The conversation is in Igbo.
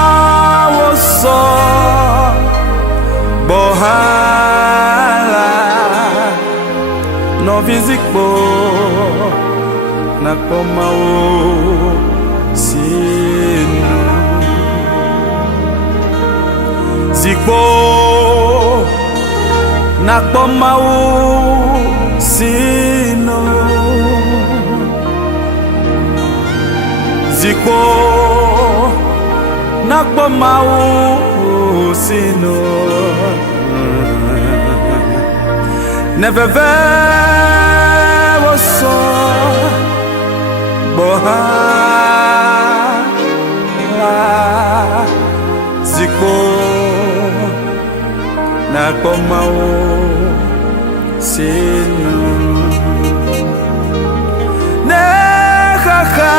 Nekakawoso bohala no fizikpo nakpomao sinu zikpo nakpomao sinu zikpo nakpomao sinu neveve woso bohala zikpo nakpomao sinu